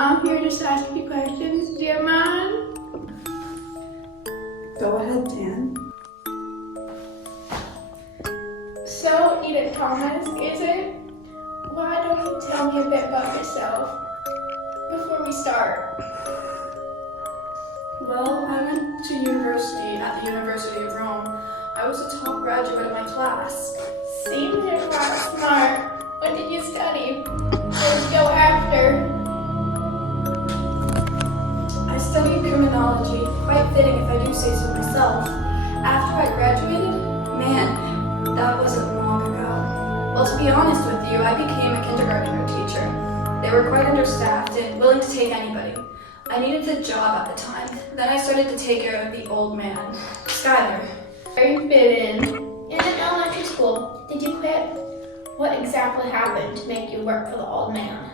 I'm here just to ask you questions. Do you mind? Go ahead, Dan. So, Edith Thomas, is it? Why don't you tell me a bit about yourself before we start? Well, I went to university at the University of Rome. I was a top graduate of my class. Seems you're quite smart. What did you study? Where did you go after? I studied criminology, quite fitting if I do say so myself. After I graduated, man, that wasn't long ago. Well, to be honest with you, I became a kindergarten teacher. They were quite understaffed and willing to take anybody. I needed a job at the time. Then I started to take care of the old man, Skylar. Where you fit in? In an elementary school. Did you quit? What exactly happened to make you work for the old man?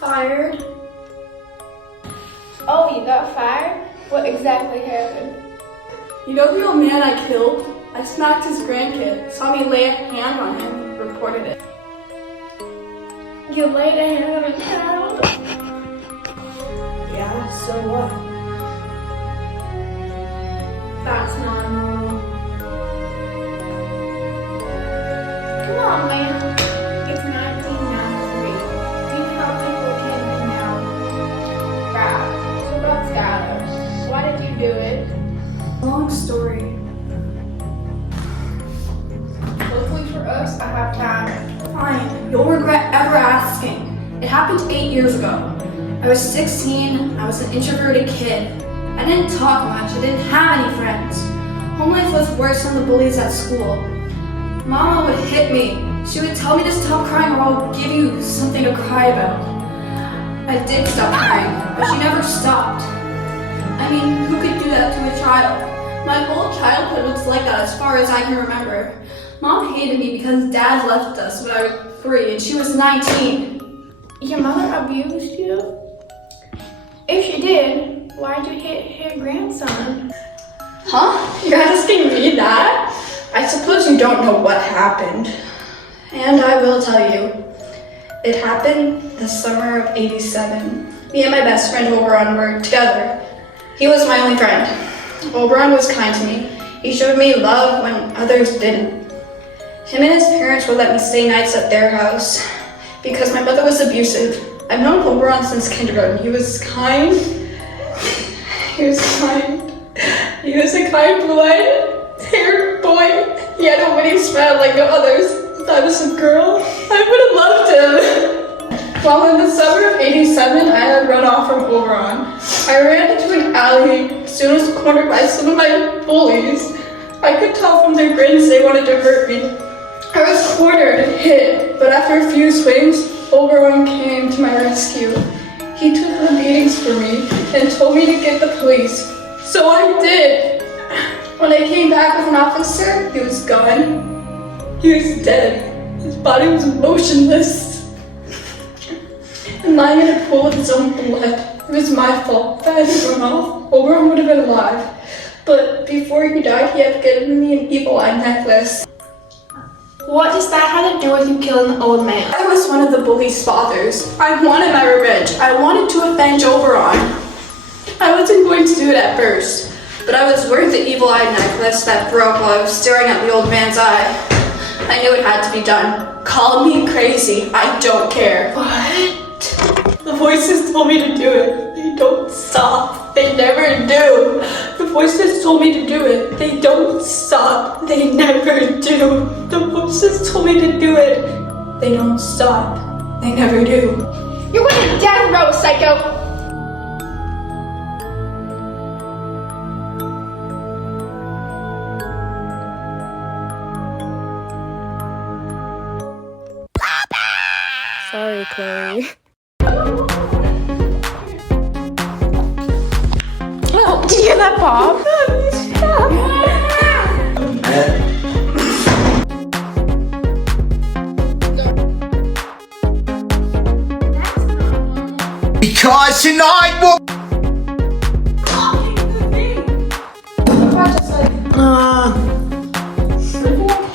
Fired. Oh, you got fired? What exactly happened? You know the old man I killed? I smacked his grandkid, saw me lay a hand on him, and reported it. You laid a hand on a child? Yeah, so what? That's not normal. Come on, man. It's 1993. We help people can be now. Right. So about Skylar. Why did you do it? Long story. Luckily for us, I have time. Fine, you'll regret ever asking. It happened 8 years ago. I was 16, I was an introverted kid. I didn't talk much, I didn't have any friends. Home life was worse than the bullies at school. Mama would hit me. She would tell me to stop crying or I'll give you something to cry about. I did stop crying, but she never stopped. I mean, who could do that to a child? My whole childhood was like that as far as I can remember. Mom hated me because Dad left us when I was 3 and she was 19. Your mother abused you? If she did, why'd you hit her grandson? Huh? You're asking me that? I suppose you don't know what happened. And I will tell you. It happened the summer of '87. Me and my best friend Oberon were together. He was my only friend. Oberon was kind to me. He showed me love when others didn't. Him and his parents would let me stay nights at their house because my mother was abusive. I've known Oberon since kindergarten. He was kind. He was a kind blonde-haired boy. He had a winning smile like no others. If I was a girl, I would have loved him. Well, in the summer of '87, I had run off from Oberon. I ran into an alley, soon was cornered by some of my bullies. I could tell from their grins they wanted to hurt me. I was cornered and hit, but after a few swings, Oberon came to my rescue. He took the beatings for me and told me to get the police. So I did. When I came back with an officer, he was gone. He was dead. His body was motionless and lying in a pool of his own blood. It was my fault. If I hadn't run off, Oberon would have been alive. But before he died, he had given me an evil eye necklace. What does that have to do with you killing the old man? I was one of the bullies' fathers. I wanted my revenge. I wanted to avenge Oberon. I wasn't going to do it at first, but I was worth the evil eye necklace that broke while I was staring at the old man's eye. I knew it had to be done. Call me crazy. I don't care. What? The voices told me to do it. They don't stop. They never do. The voices told me to do it. They don't stop. They never do. The voices told me to do it. They don't stop. They never do. You're going to death row, psycho! Sorry, Chloe. Oh, did you hear that, Bob? Because tonight we'll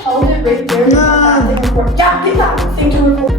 held it right there. Yeah, get that thing to record.